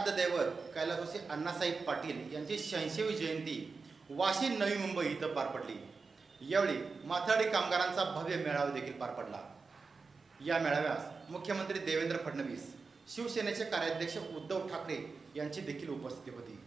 आराध्य दैवत कैलासवासी अण्णासाहेब पाटील यांची 86वी जयंती वाशी नवी मुंबई इथं पार पडली। यावेळी माथाडी कामगारांचा भव्य मेळावा देखील पार पडला। या मेळाव्यास मुख्यमंत्री देवेंद्र फडणवीस, शिवसेनेचे कार्याध्यक्ष उद्धव ठाकरे यांची देखील उपस्थिती होती।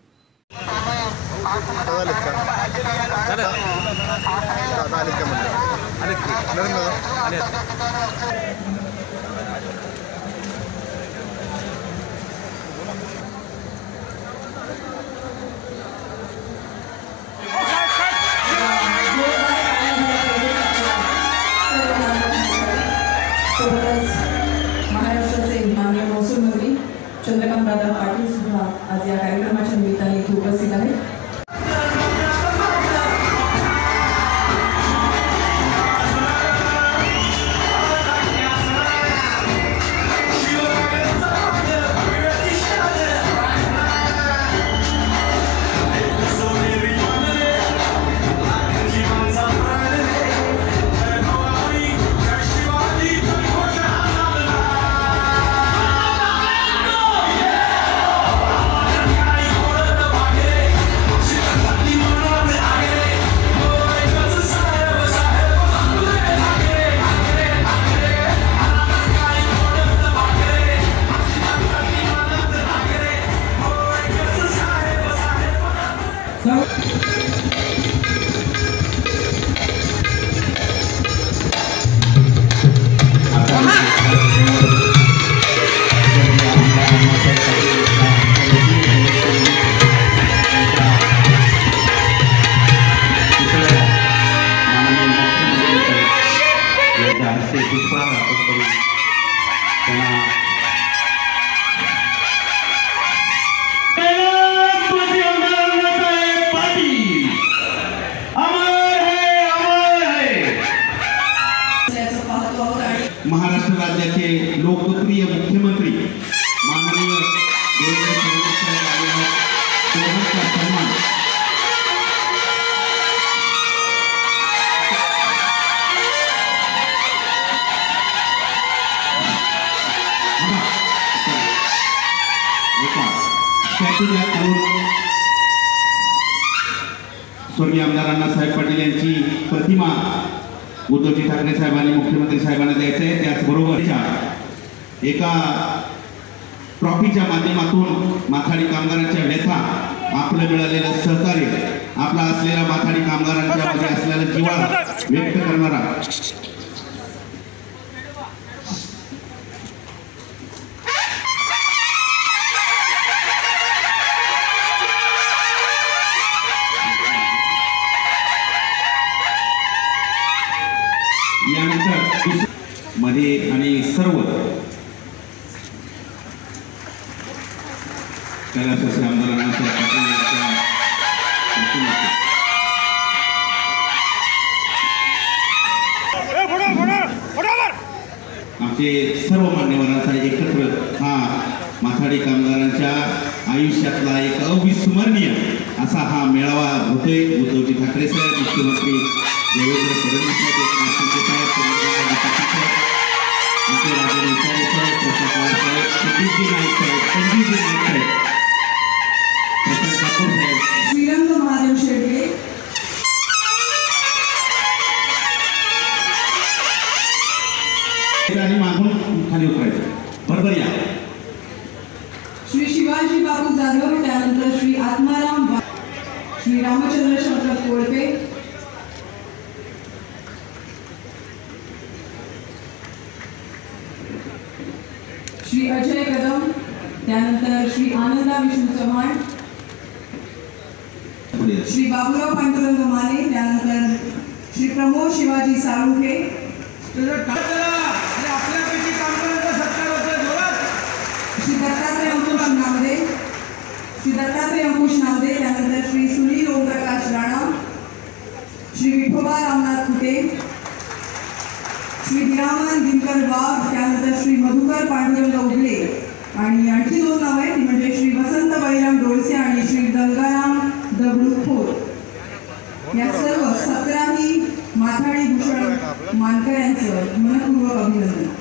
महाराष्ट्राचे माननीय महसूल मंत्री चंद्रकांत दादा पाटील सुद्धा आज या कार्यक्रमाच्या निमित्ताने इथे उपस्थित आहेत। महाराष्ट्र राज्याचे लोकप्रिय मुख्यमंत्री माननीय देवेंद्र फडणवीस साहेबांचा सन्मान स्वर्गीय आमदार अण्णासाहेब पाटील यांची प्रतिमा उद्धवजी ठाकरे साहेबांनी मुख्यमंत्री साहेबांना द्यायचं आहे। त्याचबरोबर एका ट्रॉफीच्या माध्यमातून माथाडी कामगारांच्या व्यथा, आपलं मिळालेलं सहकार्य, आपला असलेला माथाडी कामगारांच्या मध्ये असलेला जिव्हाळा व्यक्त करणारा यानंतर मध्ये आणि सर्व कैलासवासी आमदारांना आमचे सर्व मान्यवरांचा एकत्र हा माथाडी कामगारांच्या आयुष्यातला एक अविस्मरणीय असा हा मेळावा होतोय। उद्धवजी ठाकरे साहेब, मुख्यमंत्री देवेंद्र फडणवीस श्रीरंग महादेव शेळके, आणि मागून खाली उतरायचं बरोबर या। श्री शिवाजी बाबू जाधव, त्यानंतर श्री आत्माराम, श्री रामचंद्र शंकर कोळपे, श्री अजय कदम, त्यानंतर श्री आनंदा विष्णू चव्हाण, श्री बाबूराव पांडुरंग माने, त्यानंतर श्री प्रमोद शिवाजी साळुंखे, श्री दत्तात्रय अंकुश नावदे, त्यानंतर श्री सुनील ओमप्रकाश राणा, श्री विठोबा रामनाथ कुटे, श्री विरामन दिनकर वाघ, त्यानंतर श्री मधुकर पांडुरंग उगले आणि आणखी दोन नाव आहेत, ती म्हणजे श्री वसंत बळीराम डोळसे आणि श्री गंगाराम दगडू खोत। या सर्व 17ही माथाडी भूषण मानकऱ्यांचं मनपूर्वक अभिनंदन।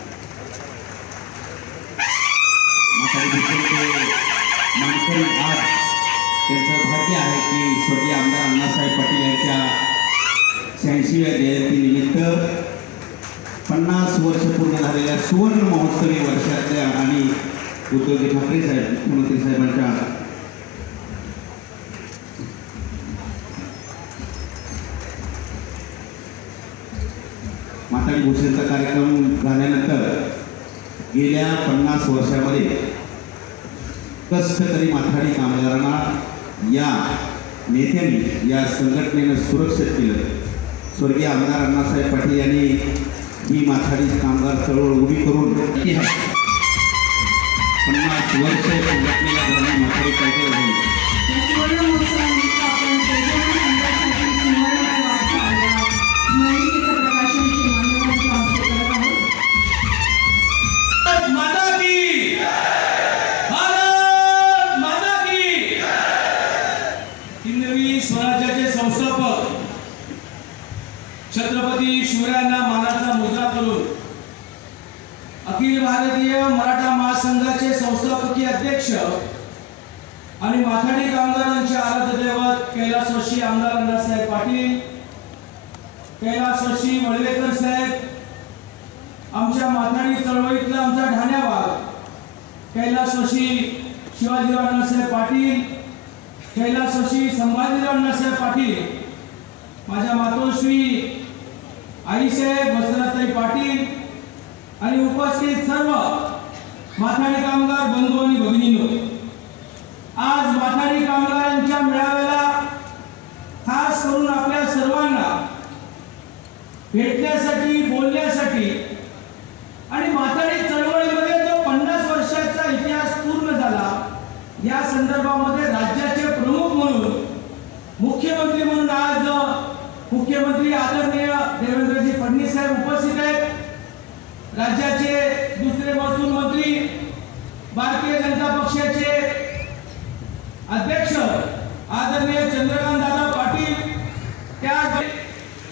मानकरी आज त्यांचं भाग्य आहे की स्वर्गीय आमदार अण्णासाहेब पाटील यांच्या 86व्या जयंतीनिमित्त 50 वर्ष पूर्ण झालेल्या सुवर्ण महोत्सवी वर्षातल्या आणि उद्धवजी ठाकरे साहेब मुख्यमंत्री साहेबांच्या माताडी भूषणचा कार्यक्रम झाल्यानंतर गेल्या 50 वर्षामध्ये कष्ट तरी माथाडी कामगारांना या नेत्यांनी या संघटनेनं सुरक्षित केलं. स्वर्गीय आमदार अण्णासाहेब पाटील यांनी ही माथाडी कामगार चळवळ उभी करून 50 वर्ष संघटनेला धरून माथाडी कायदे झाले. या सुवर्ण महोत्सवानिमित्त आपण संघर्षाची सुवर्णमय वाटचाल या स्मरणिकेचं प्रकाशन श्री मान्यवरांच्या हस्ते करत आहोत. माता की भारत माता की. हिंदवी स्वराज्याचे संस्थापक छत्रपती शिवरायांना मानाचा मुजरा करून अखिल भारतीय मराठा महासंघाचे संस्थापकीय अध्यक्ष आणि माथाडी कामगारांचे आराध्य दैवत कैलासवासी आमदार अण्णासाहेब पाटील, कैलासवासी वळवेकर साहेब, आमच्या माथाडी चळवळीतला आमचा ढाण्यावाग कैलासवासी शिवाजीराव अण्णासाहेब पाटील, कैलासवासी संभाजीराव अण्णासाहेब पाटील, माझ्या मातोश्री आईसाहेब वसंतताई पाटील आणि उपस्थित सर्व माथाडी कामगार बंधू आणि भगिनींनो, आज माथाडी कामगारांच्या मेळाव्याला खास करून आपल्या सर्वांना भेटण्यासाठी, बोलण्यासाठी आणि माथाडी चळवळीमध्ये जो 50 वर्षाचा इतिहास पूर्ण झाला या संदर्भामध्ये राज्याचे प्रमुख म्हणून, मुख्यमंत्री म्हणून आज मुख्यमंत्री आदरणीय देवेंद्रजी फडणवीस साहेब उपस्थित आहेत. राज्याचे दुसरे महसूल मंत्री, भारतीय जनता पक्षाचे अध्यक्ष आदरणीय चंद्रकांत दादा पाटील, त्या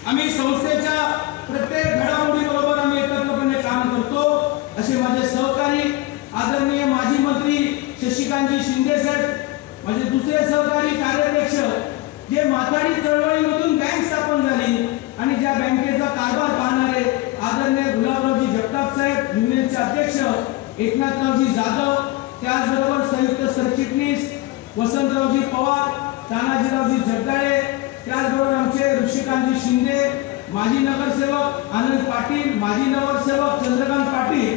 आम्ही संस्थेच्या प्रत्येक घडामोडीबरोबर आम्ही एकत्रितपणे काम करतो असे माझे सहकारी आदरणीय माजी मंत्री शशिकांतजी शिंदे साहेब, माझे दुसरे सहकारी कार्याध्यक्ष जे माथाडी चळवळीमधून बँक स्थापन झाली आणि ज्या बँकेचा कारभार पाहणारे आदरणीय गुलाबरावजी जगताप साहेब, युनियनचे अध्यक्ष एकनाथरावजी जाधव, त्याचबरोबर संयुक्त सरचिटणीस वसंतरावजी पवार, तानाजीरावजी जगदाळे, त्याचबरोबर आमचे ऋषिकांतजी शिंदे, माजी नगरसेवक आनंद पाटील, माजी नगरसेवक चंद्रकांत पाटील,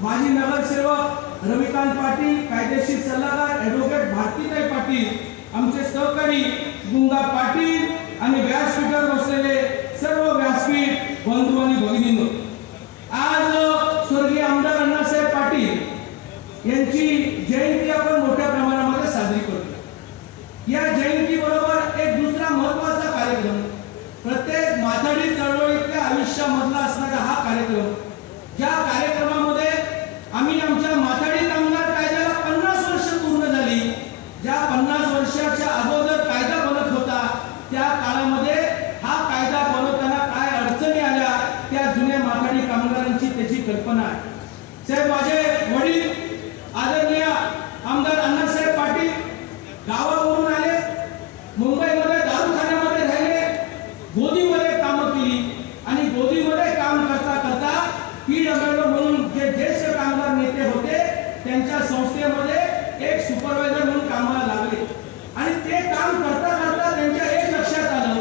माजी नगरसेवक रविकांत पाटील, कायदेशीर सल्लागार ॲडव्होकेट भारतीताई पाटील, आमचे सहकारी गुंगा पाटील आणि व्यासपीठावर बसलेले सर्व व्यासपीठ बंधू आणि भगिनींनो, आज स्वर्गीय आमदार अण्णासाहेब पाटील यांची जयंती आपण मोठ्या प्रमाणामध्ये साजरी करतो. या जयंती बरोबर एक दुसरा महत्त्वाचा कार्यक्रम, प्रत्येक माथाडी चळवळीतल्या आयुष्यामधला असणारा हा कार्यक्रम, ज्या कार्यक्रमामध्ये आम्ही आमच्या माथाडी कामगार कायद्याला 50 वर्ष पूर्ण झाली, ज्या 50 वर्षाच्या अगोदर कायदा बनत होता त्या काळामध्ये हा कायदा बनवताना काय अडचणी आल्या त्या जुन्या माथाडी कामगारांची त्याची कल्पना आहे. साहेब, माझे वडील आदरणीय आमदार अण्णासाहेब पाटील गावावरून आले, मुंबईमध्ये दारूखान्यामध्ये राहिले, गोदीमध्ये कामं केली आणि गोदीमध्ये काम करता करता PWO म्हणून जे ज्येष्ठ कामगार नेते होते त्यांच्या संस्थेमध्ये एक सुपरवायझर म्हणून कामाला लागले आणि ते काम करता करता त्यांच्या एक लक्षात आलं,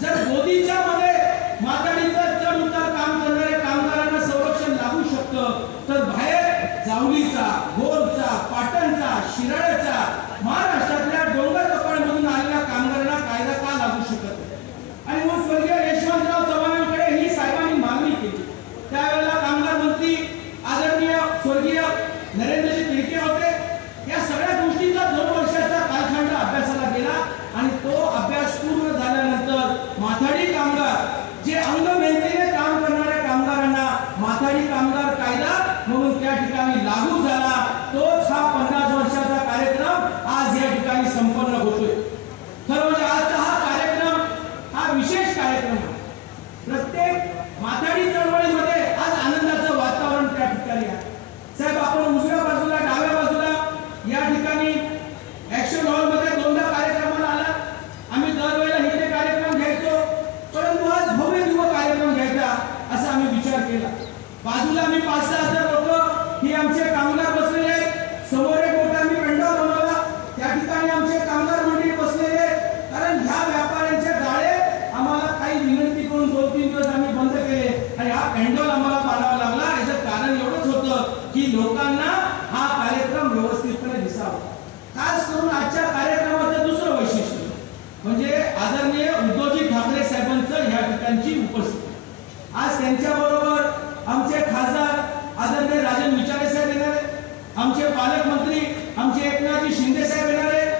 जर गोदीच्या मध्ये माथाडीचं चढ उतार काम करणाऱ्या कामगारांना संरक्षण लागू शकतं तर बाहेर जावलीचा, भोरचा, पाटणचा, शिराळ्याचा, महाराष्ट्रातल्या डोंगर कपाळमधून आलेल्या कामगारांना कायदा का लागू शकत नाही. आणि मग स्वर्गीय यशवंतराव चव्हाणांकडे ही साहेबांनी मागणी केली. त्यावेळेला कामगार मंत्री आदरणीय स्वर्गीय नरेंद्रजी तिडके होते. या सगळ्या गोष्टींचा 2 वर्षाचा कालखंड अभ्यासाला गेला आणि तो अभ्यास पूर्ण झाल्यानंतर माथाडी कामगार जे अंग मेहनतीने काम करणाऱ्या कामगारांना माथाडी कामगार कायदा म्हणून त्या ठिकाणी लागू झाला. तोच हा 50 वर्षाचा कार्यक्रम आज या ठिकाणी संपन्न होतोय. खरं म्हणजे आजचा हा कार्यक्रम हा विशेष कार्यक्रम आहे. प्रत्येक माथाडी चळवळीमध्ये आज आनंदाचं वातावरण त्या ठिकाणी आहे. साहेब, आपण उजव्या बाजूला, डाव्या बाजूला या ठिकाणी उपस्थित. आज त्यांच्याबरोबर आमचे खासदार आदरणीय राजन विचारे साहेब येणार आहे, आमचे पालकमंत्री आमचे एकनाथजी शिंदे साहेब येणार आहे.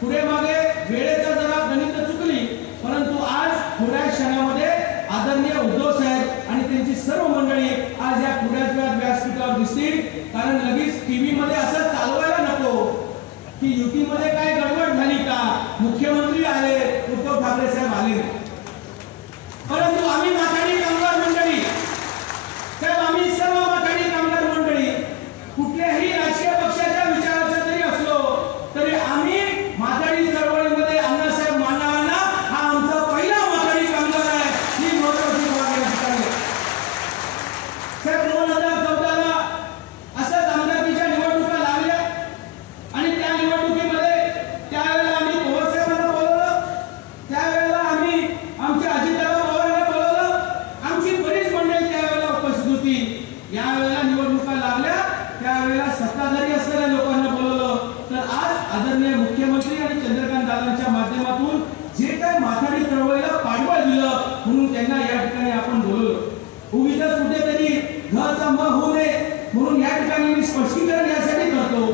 पुढे मागे वेळेचा जरा गणित चुकली, परंतु आज थोड्या क्षणामध्ये आदरणीय उद्धव साहेब आणि त्यांची सर्व मंडळी आज या थोड्याच वेळात व्यासपीठावर दिसतील. कारण लगेच टीव्ही मध्ये असं चालवायला नको की युतीमध्ये काय गडबड झाली का, मुख्यमंत्री आले, उद्धव ठाकरे साहेब आले. परंतु आम्ही माथाडी कामगार मंडळी साहेब, आम्ही सर्व माथाडी कामगार मंडळी कुठल्याही राजकीय पक्षाच्या विचाराचा जरी असलो तरी आम्ही माथाडी चळवळीमध्ये अण्णासाहेब मानावाना हा आमचा पहिला माथाडी कामगार आहे. ही महत्वाची बाब आहे साहेब. 2014ला असंच आमदारकीच्या निवडणुका लागल्या आणि त्या निवडणुकीमध्ये त्यावेळेला आम्ही पवार साहेबांना बोलवलं, त्यावेळेला आम्ही आमच्या अजितदादा पवारांना बोलवलं, आमची बरीच मंडळी त्यावेळेला उपस्थित होती. यावेळेला निवडणुका लागल्या त्यावेळेला सत्ताधारी असलेल्या लोकांना बोलवलं. तर आज आदरणीय मुख्यमंत्री आणि चंद्रकांत दादांच्या माध्यमातून जे काय माथाडी चळवळीला पाठबळ दिलं म्हणून त्यांना या ठिकाणी आपण बोलवलं. उगीच कुठेतरी घरचा म होऊ नये म्हणून या ठिकाणी मी स्पष्टीकरण यासाठी करतो.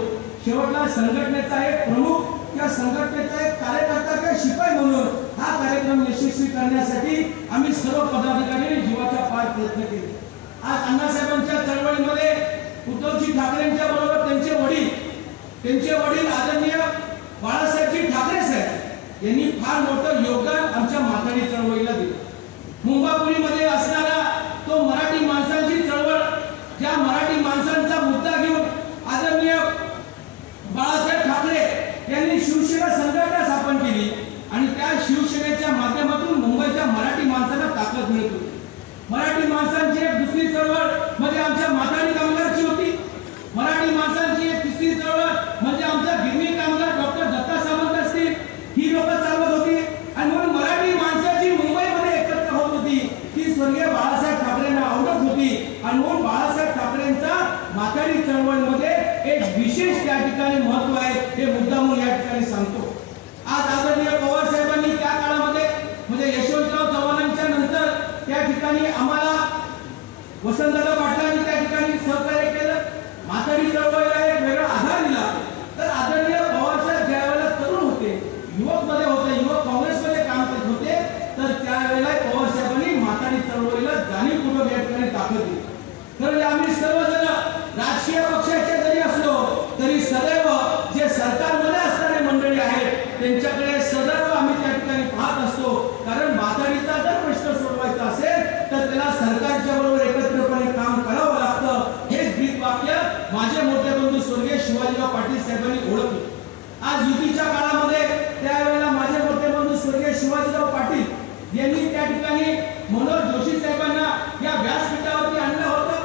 शेवटला संघटनेचा एक प्रमुख या संघटनेचा एक कार्यकर्ता किंवा शिपाई म्हणून हा कार्यक्रम यशस्वी करण्यासाठी आम्ही सर्व पदाधिकारी जीवाचा पार प्रयत्न केले. आज अण्णासाहेबांच्या चळवळीमध्ये उद्धवजी ठाकरेंच्या बरोबर त्यांचे वडील आदरणीय बाळासाहेबजी ठाकरे साहेब यांनी फार मोठं योगदान आमच्या माथाडी चळवळीला दिलं. मुंबापुरीमध्ये असणारा तो मराठी माणसांची चळवळ, ज्या मराठी माणसांचा मुद्दा घेऊन आदरणीय बाळासाहेब ठाकरे यांनी शिवसेना संघटना स्थापन केली आणि त्या शिवसेनेच्या माध्यमातून मुंबईच्या मराठी माणसांना ताकद मिळत होती. मराठी माणसांची एक दुसरी चळवळ म्हणजे आमच्या माथाडी कामगारची होती. मराठी माणसांची एक तिसरी चळवळ म्हणजे आमचा गिरणी कामगार डॉक्टर दत्ता सामंत असतील, ही लोक चालवत होती. आणि म्हणून मराठी माणसाची मुंबईमध्ये एकत्र होत होती ती स्वर्गीय बाळासाहेब ठाकरेंना आवडत होती. आणि म्हणून बाळासाहेब ठाकरेंचा माथाडी चळवळीमध्ये एक विशेष त्या ठिकाणी महत्व आहे, हे मुद्दा म्हणून या ठिकाणी सांगतो. आज आदरणीय पवार साहेबांनी त्या काळामध्ये म्हणजे यशवंतराव चव्हाणांच्या नंतर त्या ठिकाणी आम्हाला वसंतदादा पाटलांनी त्या ठिकाणी सहकार्य केलं, माथाडी चळवळीला एक वेगळा आधार दिला. तर आदरणीय पवार साहेब ज्या वेळेला तरुण होते, युवक मध्ये होते, युवक काँग्रेसमध्ये काम करत होते, तर त्यावेळेला पवार साहेबांनी माथाडी चळवळीला जाणीवपूर्वक या ठिकाणी ताकद दिली. तर आम्ही सर्वजण राजकीय पक्षाचे जरी असलो तरी सदैव जे सरकारमध्ये असणारे मंडळी आहेत त्यांच्याकडे सदैव आम्ही त्या ठिकाणी पाहत असतो. कारण माथाडीचा जर प्रश्न सोडवायचा असेल तर त्याला सरकारच्या बरोबर एकत्रपणे काम करावं लागतं. हेच गीत वाक्य माझे मोठे बंधू स्वर्गीय शिवाजीराव पाटील साहेबांनी ओळखले. आज युतीच्या काळामध्ये त्यावेळेला माझे मोठे बंधू स्वर्गीय शिवाजीराव पाटील यांनी त्या ठिकाणी मनोज जोशी साहेबांना या व्यासपीठावरती आणलं होतं.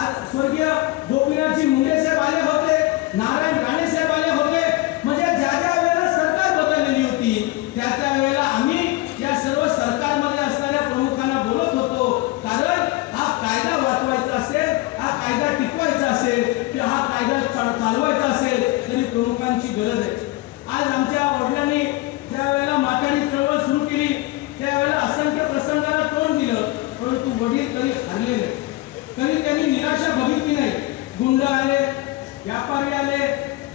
आज स्वर्गीय गोपीनाथजी मुंडे साहेब आले होते, नारायण राणे साहेब आले होते. म्हणजे ज्या ज्या वेळेला सरकार बदललेली होती त्या त्या वेळेला आम्ही या सर्व सरकारमध्ये असणाऱ्या प्रमुखांना बोलत होतो. कारण हा कायदा वाचवायचा असेल, हा कायदा टिकवायचा असेल किंवा हा कायदा चालवायचा असेल तरी प्रमुखांची गरज आहे. आज आमच्या वडिलांनी ज्या वेळेला माथाडी चळवळ सुरू केली त्यावेळेला असंख्य प्रसंगाला तोंड दिलं, परंतु वडील कधी हरले नाही, कधी त्यांनी निराशा बघितली नाही. गुंड आले, व्यापारी आले,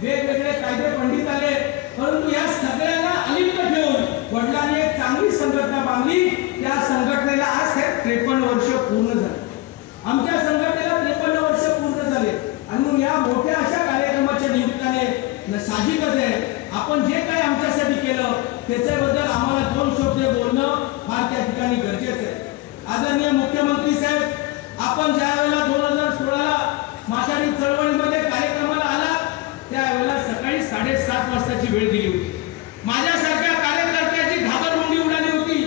वेगवेगळे कायदे पंडित आले, परंतु या सगळ्यांना अलिप्त ठेवून वडिलांनी एक चांगली संघटना बांधली. त्या संघटनेला आज 53 वर्ष पूर्ण झाले. आमच्या संघटनेला 53 वर्ष पूर्ण झाले. आणि म्हणून या मोठ्या अशा कार्यक्रमाच्या निमित्ताने साहजिकच आहे आपण जे काही आमच्यासाठी केलं त्याच्याबद्दल आम्हाला 2 शब्द बोलणं फार त्या ठिकाणी गरजेचं आहे. आदरणीय मुख्यमंत्री साहेब, आपण ज्या वेळेला 2016ला माथाडी चळवळीमध्ये कार्यक्रमाला आला त्यावेळेला सकाळी 7:30 वाजताची वेळ दिली होती. माझ्यासारख्या कार्यकर्त्याची घाबरगुंडी उडाली होती.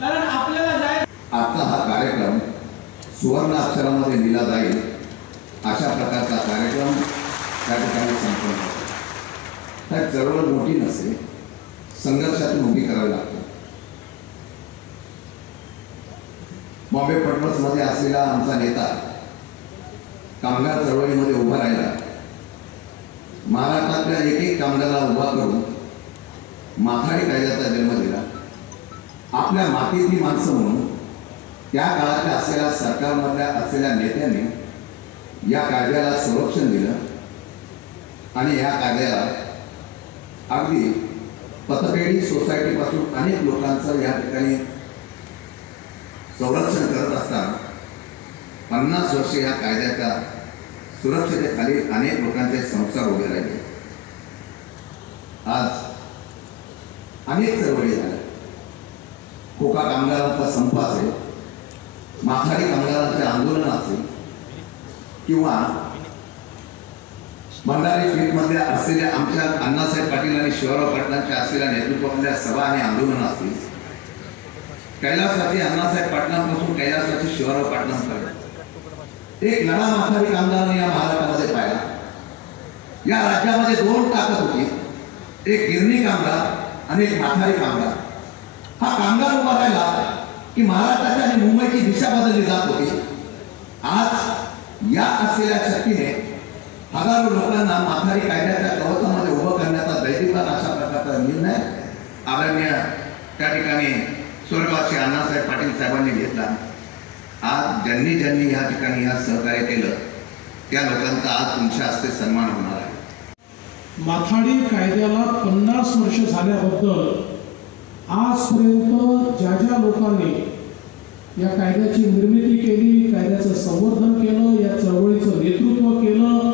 कारण आपल्याला आता हा कार्यक्रम सुवर्ण अक्षरामध्ये लिहिला जाईल अशा प्रकारचा कार्यक्रम त्या ठिकाणी संपन्न होतो. त्या चळवळ मोठी नसते, संघर्षातून उभी करावी लागते. बॉम्बे पटवर्समध्ये असलेला आमचा नेता कामगार चळवळीमध्ये उभा राहिला. महाराष्ट्रातल्या एक कामगाराला उभा करून माथाडी कायद्याचा जन्म दिला. आपल्या मातीतली माणसं म्हणून त्या काळातल्या असलेल्या सरकारमधल्या असलेल्या नेत्यांनी या कायद्याला संरक्षण दिलं आणि या कायद्याला अगदी पतपेढी सोसायटीपासून अनेक लोकांचं या ठिकाणी संरक्षण करत असताना 50 वर्षे या कायद्याच्या सुरक्षतेखाली अनेक लोकांचे संसार उभे राहिले. आज अनेक चळवळी झाल्या. खोका कामगारांचा संप असेल, माथाडी कामगारांचे आंदोलन असेल किंवा भंडारी स्वीटमध्ये असलेल्या आमच्या अण्णासाहेब पाटील आणि शिवराव पाटलांच्या असलेल्या नेतृत्वातल्या सभा आणि आंदोलन असतील, कैलासवासी अण्णासाहेब पाटलांपासून कैलासवासी शिवराव पाटलांपर्यंत एक लढा माथाडी कामगारांनी या महाराष्ट्रामध्ये पाहिला. या राज्यामध्ये 2 ताकद होती, एक गिरणी कामगार आणि एक माथाडी कामगार. हा कामगार उभा राहिला की महाराष्ट्राची आणि मुंबईची दिशा बदलली जात होती. आज या असलेल्या शक्तीने हजारो लोकांना माथाडी कायद्याच्या कवचामध्ये उभं करण्याचा दैदिप्य अशा प्रकारचा निर्णय आदरणीय त्या ठिकाणी स्वर्गवासी अण्णासाहेब पाटील साहेबांनी घेतला. आज ज्यांनी ज्यांनी या ठिकाणी या सहकार्य केलं त्या लोकांचा आज तुमच्या हस्ते सन्मान होणार आहे. माथाडी कायद्याला 50 वर्ष झाल्याबद्दल आजपर्यंत ज्या ज्या लोकांनी या कायद्याची निर्मिती केली, कायद्याचं संवर्धन केलं, या चळवळीचं नेतृत्व केलं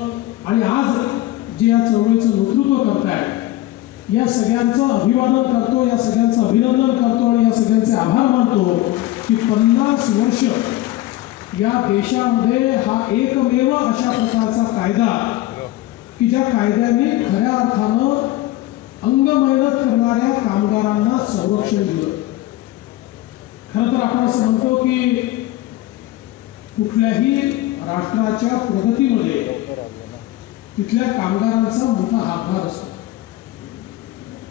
आणि आज जे या चळवळीचं नेतृत्व करतायत या सगळ्यांचं अभिवादन करतो, या सगळ्यांचं अभिनंदन करतो आणि या सगळ्यांचे आभार मानतो की 50 वर्ष या देशामध्ये हा एकमेव अशा प्रकारचा कायदा की ज्या कायद्याने खऱ्या अर्थानं अंगमेहनत करणाऱ्या कामगारांना संरक्षण दिलं. खरं तर आपण असं म्हणतो की कुठल्याही राष्ट्राच्या प्रगतीमध्ये तिथल्या कामगारांचा मोठा हातभार असतो.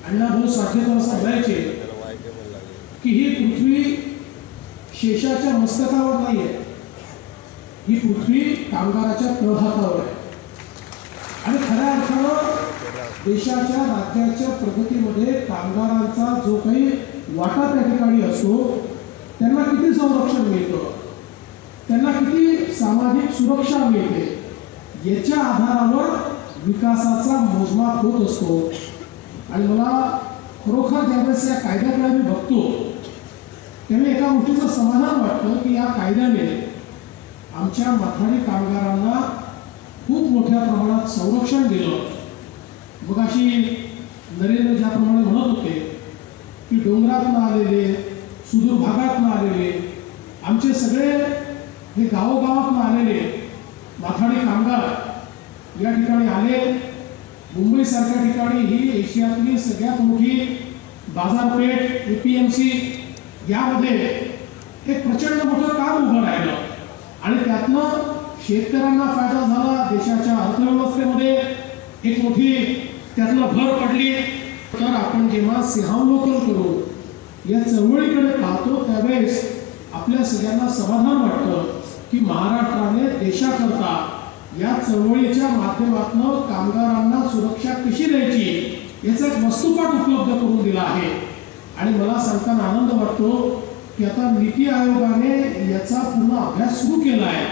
अण्णाभाऊ साठे तर असं म्हणायचे की ही पृथ्वी शेषाच्या मस्तकावर नाही आहे, ही पृथ्वी कामगाराच्या तळहातावर आहे. आणि खऱ्या अर्थानं देशाच्या राज्याच्या प्रगतीमध्ये कामगारांचा जो काही वाटा त्या ठिकाणी असतो त्यांना किती संरक्षण मिळतं, त्यांना किती सामाजिक सुरक्षा मिळते याच्या आधारावर विकासाचा मोजमाप होत असतो. आणि मला खरोखर ज्यावेळेस या कायद्याकडे मी बघतो त्यावेळी एका गोष्टीचं समाधान वाटतं की या कायद्याने आमच्या माथाडी कामगारांना खूप मोठ्या प्रमाणात संरक्षण दिलं. मग अशी नरेंद्र ज्याप्रमाणे म्हणत होते की डोंगरातनं आलेले, सुदूर भागातनं आलेले, आमचे सगळे हे गावोगावातनं आलेले माथाडी कामगार या ठिकाणी आले. मुंबईसारख्या ठिकाणी ही एशियातली सगळ्यात मोठी बाजारपेठ APMC यामध्ये एक प्रचंड मोठं काम उभं राहिलं आणि त्यातनं शेतकऱ्यांना फायदा झाला, देशाच्या अर्थव्यवस्थेमध्ये एक मोठी त्यातनं भर पडली. तर आपण जेव्हा सिंहावलोकन करू या चळवळीकडे पाहतो त्यावेळेस आपल्या सगळ्यांना समाधान वाटतं की महाराष्ट्राने देशाकरता या चळवळीच्या माध्यमातून कामगारांना सुरक्षा कशी द्यायची याचा एक वस्तुपाठ उपलब्ध करून दिला आहे. आणि मला सांगताना आनंद वाटतो की आता नीती आयोगाने याचा पूर्ण अभ्यास सुरू केला आहे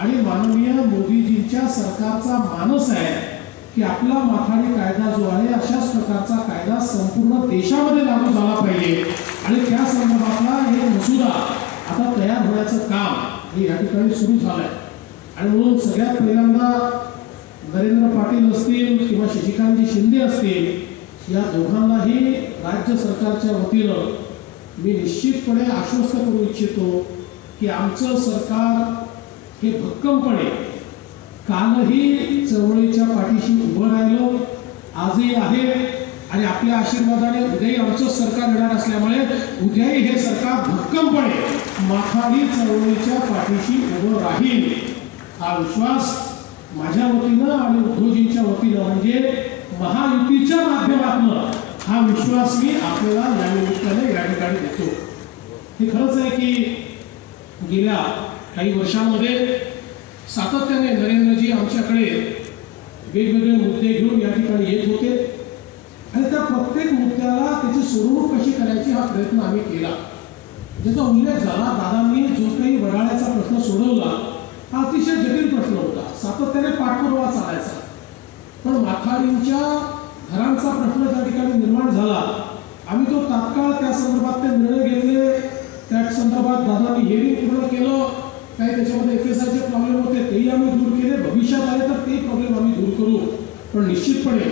आणि माननीय मोदीजींच्या सरकारचा मानस आहे की आपला माथाडी कायदा जो आहे अशाच प्रकारचा कायदा संपूर्ण देशामध्ये लागू झाला पाहिजे. आणि त्या संदर्भातला हे मसुदा आता तयार होण्याचं काम हे या ठिकाणी सुरू झालं आहे. आणि म्हणून सगळ्यात पहिल्यांदा नरेंद्र पाटील असतील किंवा शशिकांतजी शिंदे असतील या दोघांनाही राज्य सरकारच्या वतीनं मी निश्चितपणे आश्वस्त करू इच्छितो की आमचं सरकार हे भक्कमपणे कालही चळवळीच्या पाठीशी उभं राहिलं, आजही आहे आणि आपल्या आशीर्वादाने उद्याही आमचं सरकार येणार असल्यामुळे उद्याही हे सरकार भक्कमपणे माथाडी चळवळीच्या पाठीशी उभं राहील. हा विश्वास माझ्या वतीनं आणि उद्धवजींच्या वतीनं म्हणजे महायुतीच्या माध्यमातून हा विश्वास मी आपल्याला या निमित्ताने या ठिकाणी देतो. हे खरंच आहे की गेल्या काही वर्षांमध्ये सातत्याने नरेंद्रजी आमच्याकडे वेगवेगळे मुद्दे घेऊन या ठिकाणी येत होते आणि त्या प्रत्येक मुद्द्याला त्याची सोडवणूक कशी करायची हा प्रयत्न आम्ही केला. ज्याचा उल्लेख झाला, दादांनी जो काही वडाळ्याचा प्रश्न सोडवला हा अतिशय जटिल प्रश्न होता, सातत्याने पाठपुरावा चालायचा. पण माथाडींच्या घरांचा प्रश्न ज्या ठिकाणी निर्माण झाला, आम्ही तो तात्काळ त्या संदर्भात ते निर्णय घेतले. त्या संदर्भात दादांनी हिअरिंग पूर्ण केलं. काही त्याच्यामध्ये FSIचे प्रॉब्लेम होते, तेही आम्ही दूर केले. भविष्यात आले तर तेही प्रॉब्लेम आम्ही दूर करू. पण निश्चितपणे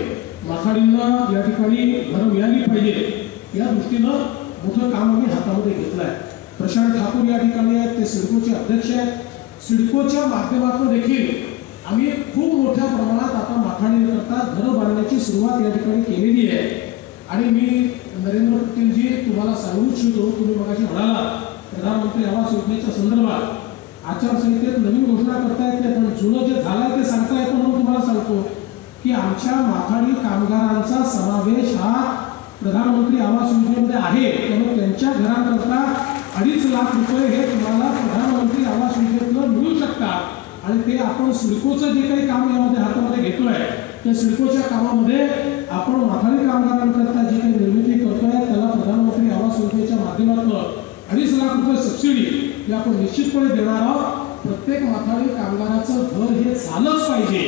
माथाडींना या ठिकाणी घरं मिळाली पाहिजे या दृष्टीनं मोठं काम आम्ही हातामध्ये घेतलं आहे. प्रशांत ठाकूर या ठिकाणी आहेत, ते सिडकोचे अध्यक्ष आहेत. सिडकोच्या माध्यमातून देखील आम्ही खूप मोठ्या प्रमाणात आता माथाडीकरता घरं बांधण्याची सुरुवात या ठिकाणी केलेली आहे. आणि मी नरेंद्र पटेलजी तुम्हाला सांगू इच्छितो, तुम्ही मगाशी म्हणाला प्रधानमंत्री आवास योजनेच्या संदर्भात आचारसंहितेत नवीन घोषणा करता येत नाही, पण जुनं जे झालंय ते सांगता येतं. म्हणून तुम्हाला सांगतो की आमच्या माथाडी कामगारांचा समावेश हा प्रधानमंत्री आवास योजनेमध्ये आहे. त्यामुळे त्यांच्या घरांकरता 2.5 लाख रुपये हे तुम्हाला प्रधानमंत्री आवास योजनेतून मिळू शकतात. आणि ते आपण सिडकोचं जे काही काम यामध्ये हातामध्ये घेतोय, त्या सिडकोच्या कामामध्ये आपण माथाडी कामगारांकरता जी काही निर्मिती करतोय त्याला प्रधानमंत्री आवास योजनेच्या माध्यमातून 2.5 लाख रुपये सबसिडी हे आपण निश्चितपणे देणार आहोत. प्रत्येक माथाडी कामगाराचं घर हे झालंच पाहिजे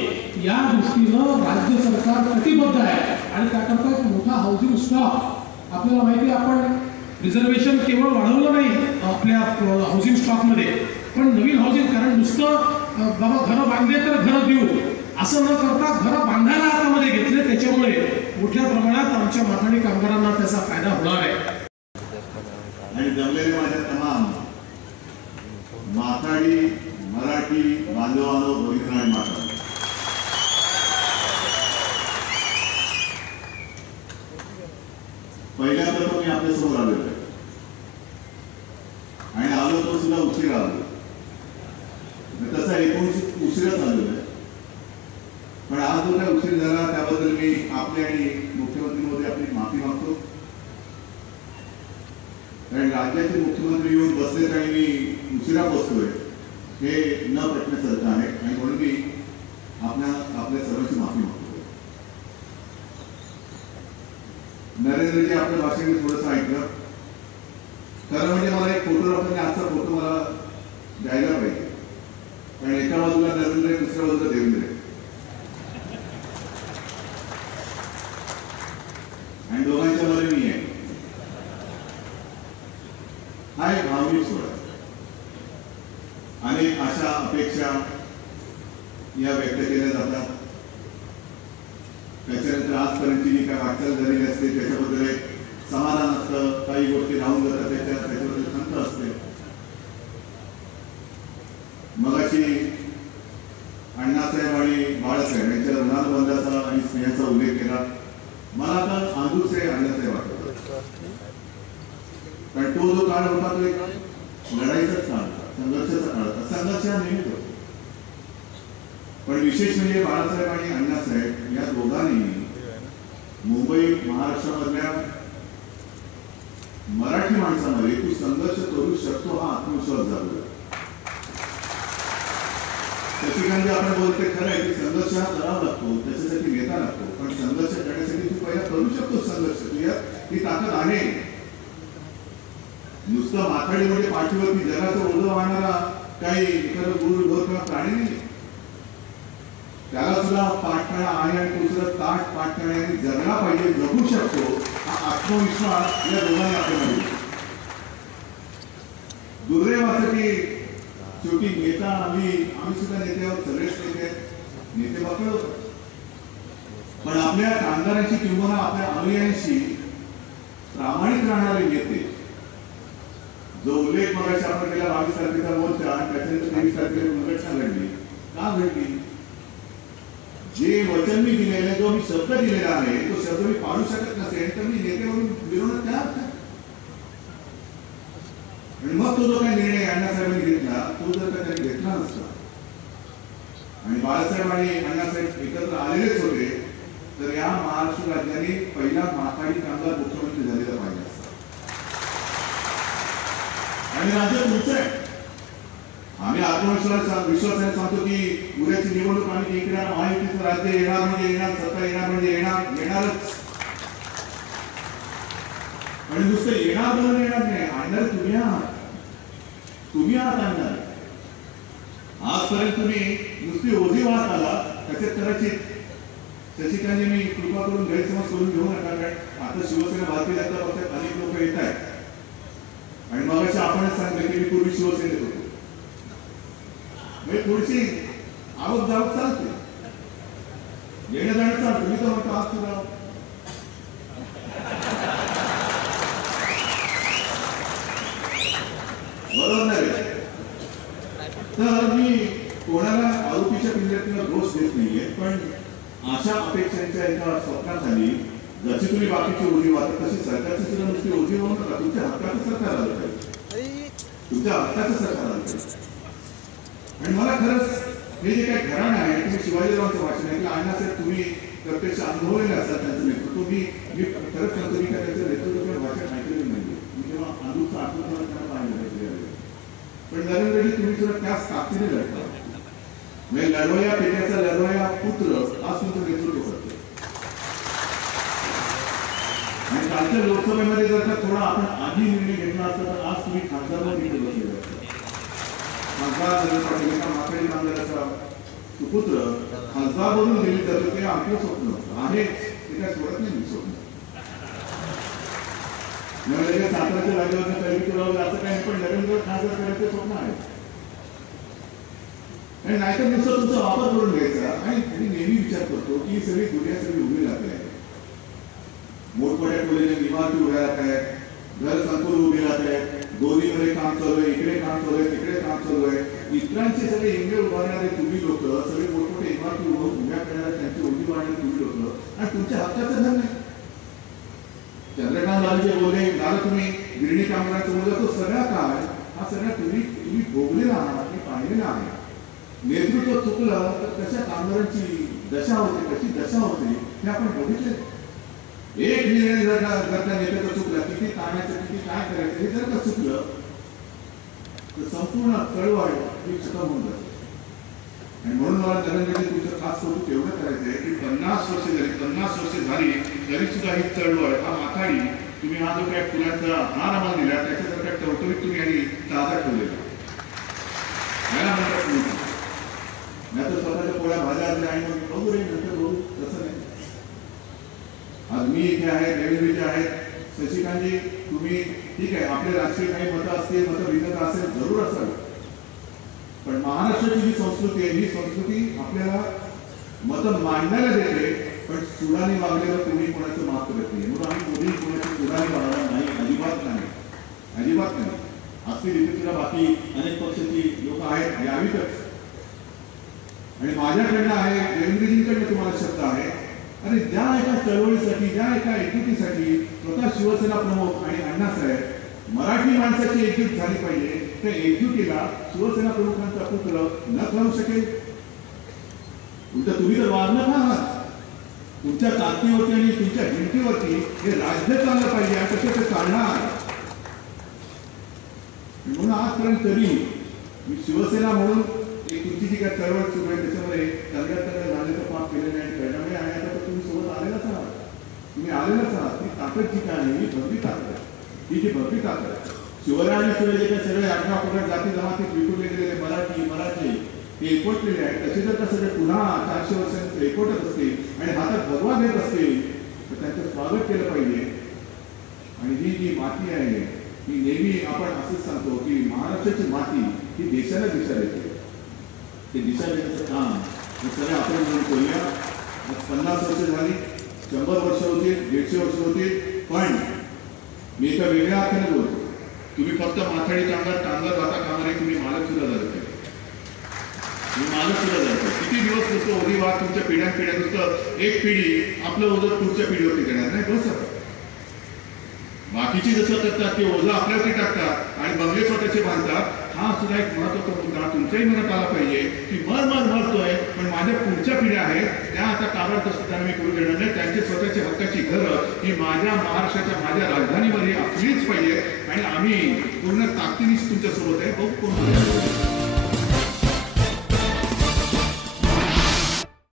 या दृष्टीनं राज्य सरकार कटिबद्ध आहे. आणि त्याकरता एक मोठा हाऊसिंग स्टॉक आपल्याला माहिती आहे. आपण रिझर्वेशन केवळ वाढवलं नाही आपल्या हाऊसिंग स्टॉकमध्ये, पण नवीन हाऊसिंग, कारण नुसतं बाबा घरं बांधले तर घरं देऊ असं न करता घरं बांधायला हातामध्ये घेतले. त्याच्यामुळे मोठ्या प्रमाणात आमच्या माथाडी कामगारांना त्याचा फायदा होणार आहे. आणि जमलेले माझ्या तमाम माथाडी मराठी बांधवांनो, भगिनी आणि माता, पहिल्यांदा मी आपल्यासमोर आलेलो आहे आणि आलो तो सुद्धा उशिरा आलो. तसा 19 उशिराच आलेलो आहे. पण आज जो काय उशीर झाला त्याबद्दल मी आपले आणि मुख्यमंत्री महोदय आपली माफी मागतो. कारण राज्याचे मुख्यमंत्री येऊन बसलेत आणि मी उशिरा पोहोचतोय हे न पटण्यासारखं आहे. आणि म्हणून मी आपल्या सर्वांची माफी मागतो. नरेंद्रजी आपल्या भाषेने थोडंसं ऐकलं. खरं म्हणजे मला एक फोटोग्राफरने आजचा फोटो मला द्यायला पाहिजे. कारण एका बाजूला नरेंद्र आहे, दुसऱ्या बाजूला देवेंद्र आहे आणि दोघांच्या मध्ये मी आहे. हा एक भावनिक सोहळा. अनेक आशा अपेक्षा या व्यक्त केल्या जातात. त्याच्यानंतर आजपर्यंतची जी काय वाटचाल झालेली असते त्याच्याबद्दल एक समाधान असतं. काही गोष्टी राहून जातात, त्याच्याबद्दल खंत असते. मगाशी अण्णासाहेब आणि बाळासाहेब यांच्या ऋणानुबंधाचा आणि स्नेहाचा उल्लेख केला. मला आता आंदूरचे अण्णासाहेब वाटतो. कारण तो जो काळ होता तो एक लढाईचाच काळ होता, संघर्षाचा काळ होता. संघर्ष हा नेहमीच होता. पण विशेष म्हणजे बाळासाहेब आणि अण्णासाहेब या दोघांनी मुंबई महाराष्ट्रामधल्या मराठी माणसामध्ये तू संघर्ष करू शकतो हा आत्मविश्वास जागवला. शशिकांत आपण बोलते खरं आहे की संघर्ष हा करावा लागतो, त्याच्यासाठी नेता लागतो. पण संघर्ष करण्यासाठी तू पहिला करू शकतो संघर्ष. तुझ्यात ही ताकद आहे. नुसतं माथाडी म्हणजे पाठीवरती जगाचं ओझं वाहणारा काही एखादं गुरु ढोर किंवा प्राणी नाही. त्याला सुद्धा पाठकाळा आहे आणि तो सुद्धा ताट पाठकाळ्याने जगला पाहिजे, जगू शकतो हा आत्मविश्वास या दोघांनी आपल्याला दिला. दुर्दैव असं की शेवटी नेता आम्ही सुद्धा नेत्यावर सगळेच नेते बकळ होतो. पण आपल्या कामगारांची किंवा आपल्या अनुयायांशी प्रामाणिक राहणारे नेते, जो उल्लेख मगाशी आपण केला 22 तारखेचा मोर्चा आणि त्याच्यानंतर 23 तारखेला संघटना घडली. का घडली? जे वचन मी दिलेले, जो मी शब्द दिलेला आहे तो शब्द मी पाळू शकत नसेल तर मी नेते म्हणून विरोधात तयार नाही. आणि मग तो जो काही निर्णय अण्णासाहेबांनी घेतला तो जर का त्यांनी घेतला नसता आणि बाळासाहेब आणि अण्णासाहेब एकत्र आलेलेच होते तर या महाराष्ट्र राज्याने पहिला माथाडी कामगार मुख्यमंत्री झालेला पाहिजे असता. आणि राज्य तुमचं आहे. आम्ही विश्वासाने सांगतो की उद्याची निवडणूक आम्ही जिंकणार, महायुतीचं राज्य येणार म्हणजे येणार, सत्ता येणार म्हणजे येणारच. आणि नुसतं येणार म्हणून येणार नाही, आणणार तुम्ही आहात. तुम्ही आहात आणणार. आजपर्यंत तुम्ही नुसती ओझी वाहत आला. त्याच्यात कदाचित शशिकांतजी कृपा करून गैरसमज करून घेऊ नका, कारण आता शिवसेना भारतीय जनता पक्षात अनेक लोक येत आहेत आणि मग अशा आपणच सांगितलं की मी पूर्वी शिवसेनेत होतो. थोडीशी आवक जावक चालते, येणं जाणं चालतं. मी तर म्हणतो आज सुद्धा बरोबर नाही. तर मी कोणाला आरोपीच्या पिंजऱ्यातला दोष देत नाहीये, पण अशा अपेक्षांच्या एका स्वप्नाखाली जशी तुम्ही बाकीची ओझी वाहता तशी सरकारची सुद्धा नुसती ओझी वाहू नका. तुमच्या हक्काचं सरकार आलं पाहिजे, तुमच्या हक्काचं सरकार आलं पाहिजे. आणि मला खरंच हे जे काही घराणं आहे, तुम्ही शिवाजीरावांचं भाषण ऐकलं, अण्णासाहेब तुम्ही प्रत्यक्ष अनुभवलेले असतात त्यांचं नेतृत्व. मी खरंच सांगतो, मी काय त्यांचं नेतृत्व किंवा भाषण ऐकलेलं नाही. मी तेव्हा आंदूरचं आठवण त्यांना पाहिलं पाहिजे. पण नरेंद्रजी तुम्ही सुद्धा त्याच ताकदीने लढता. म्हणजे लढवया पिढ्याचा लढवया पुत्र आज तुमचं नेतृत्व करतो. आणि कालच्या लोकसभेमध्ये जर का थोडा आपण आधी निर्णय घेतला असता तर आज तुम्ही खासदार निवडून बसले असता. खासदार नरेंद्र पाटील एका माथाडी बांधलेला सुपुत्र खासदार म्हणून दिले जातो, ते आपलं स्वप्न आहे. ते काय सोडत नाही मी स्वप्न. लगेच साताराच्या राज्यावर तयारी करावं असं काही, पण नरेंद्र खासदार करायचं स्वप्न आहे. आणि नाहीतर नुसतं तुमचा वापर करून घ्यायचा. आणि मी नेहमी विचार करतो की सगळी दुनिया सगळी उभी राहते आहे. मोठमोठ्या टोळीने इमारती उभ्या राहत आहेत, घर संकुल उभी राहत आहेत, दोन्हीकडे काम चालू आहे, इकडे काम चालू आहे, तिकडे काम चालू आहे. इतरांचे सगळे इंगे उभारणारे तुम्ही लोक, सगळे मोठमोठे इमारती उभ्या करणारे त्यांची उभी वाढणारे तुम्ही लोक, आणि तुमच्या हक्काचं घर नाही. चंद्रकांत लालचे बोलले, दादा तुम्ही गिरणी कामगारांचा मुलगा, तो सगळा काय हा सगळा तुम्ही भोगलेला आहात, मी पाहिलेला आहे. नेतृत्व चुकलं तर कशा कामगारांची दशा होते, कशी दशा होते हे आपण बघितले. एक निर्णय जर त्या नेत्याचा चुकला, किती ताणायचं, किती काय करायचं हे जर का चुकलं तर संपूर्ण चळवळ ही खतम होऊन जाते. आणि म्हणून मला नरेंद्रजी तुमचं खास कौतुक एवढं करायचं आहे की 50 वर्ष झाली तरी सुद्धा ही चळवळ, हा माथाडी, तुम्ही हा जो काही फुलांचा हार आम्हाला दिला त्याच्यासारख्या टवटवीत तुम्ही आणि ताजा ठेवलेला. याला म्हणतात नाही तर स्वतःच्या पोळ्या भाज्या आणल्या आणि मग बघू रे नंतर बघू, तसं नाही. आज मी इथे आहे, देवेंद्रजी आहेत, शशिकांतजी तुम्ही ठीक आहे, आपले राजकीय काही मतं असतील, मतभिन्नता असेल, जरूर असावी. पण महाराष्ट्राची जी संस्कृती आहे, ही संस्कृती आपल्याला मतं मांडायला देते, पण सुडाने वागलेलं तुम्ही कोणाचं माफ करत नाही. म्हणून आम्ही कोणी कोणाची सुडाने वागणार नाही, अजिबात नाही, अजिबात नाही. असतील इथे सुद्धा बाकी अनेक पक्षाची लोक आहेत, यावीतच. आणि माझ्याकडनं आहे, देवेंद्रजींकडनं तुम्हाला शब्द आहे, अरे ज्या एका चळवळीसाठी, ज्या एका एकजुटीसाठी स्वतः शिवसेना प्रमुख आणि अण्णासाहेब मराठी माणसाची एकजूट झाली पाहिजे, त्या एकजुटीला शिवसेना प्रमुखांचा पुत्र न करू शकेल. उलट तुम्ही तर वागणं आहात, तुमच्या ताकदीवरती आणि तुमच्या हिमतीवरती हे राज्य चाललं पाहिजे, आणि कसं ते चालणार. म्हणून आजपर्यंत तरी मी शिवसेना म्हणून एक तुमची जी काय चळवळ सुरू आहे त्याच्यामध्ये तंगड झाल्याचं पाप केलेलं आहे, परिणामी आहे. आता तर तुम्ही सोबत आलेलाच आहात, तुम्ही आलेलाच आहात. ती ताकद जी काय आहे ही भगवी ताकद आहे, ही जी भगवी ताकद आहे. शिवरायांनी सुद्धा जे काही सगळे 18 जाती जमातीत विखुरले गेलेले मराठी हे एकवटलेले आहेत, तसे जर का सगळे पुन्हा 400 वर्षांनी एकवटत असतील आणि हातात भगवा घेत असतील तर त्यांचं स्वागत केलं पाहिजे. आणि ही जी माती आहे ही नेहमी आपण असंच सांगतो की महाराष्ट्राची माती ही देशाला दिशा देते. ते दिशा देण्याचं काम हे सगळं आपण म्हणून करूया. 50 वर्ष झाली, 100 वर्ष होतील, 150 वर्ष होतील, पण मी एका वेगळ्या अर्थाने बोलतो. तुम्ही फक्त माथाडी कामगार जाता कामा नाही, तुम्ही मालक सुद्धा झाले पाहिजे. तुम्ही मालक सुद्धा झाले पाहिजे. किती दिवस नुसतं ओझी वाद तुमच्या पिढ्या नुसतं एक पिढी आपलं ओझं पुढच्या पिढीवरती देणार नाही. बस बाकीची जसं करतात ते ओझं आपल्यावरती टाकतात आणि बंगले स्वतःचे बांधतात. हा सुद्धा एक महत्वाचा मुद्दा तुमच्याही मनात आला पाहिजे की मरतोय, पण माझ्या पुढच्या पिढ्या आहेत त्या आता काबाड सुद्धा मी करू देणार नाही. त्यांचे स्वतःची हक्काची घरं ही माझ्या महाराष्ट्राच्या, माझ्या राजधानीमध्ये असलीच पाहिजे. आणि आम्ही पूर्ण ताकदीने तुमच्यासोबत आहे. बघू कोण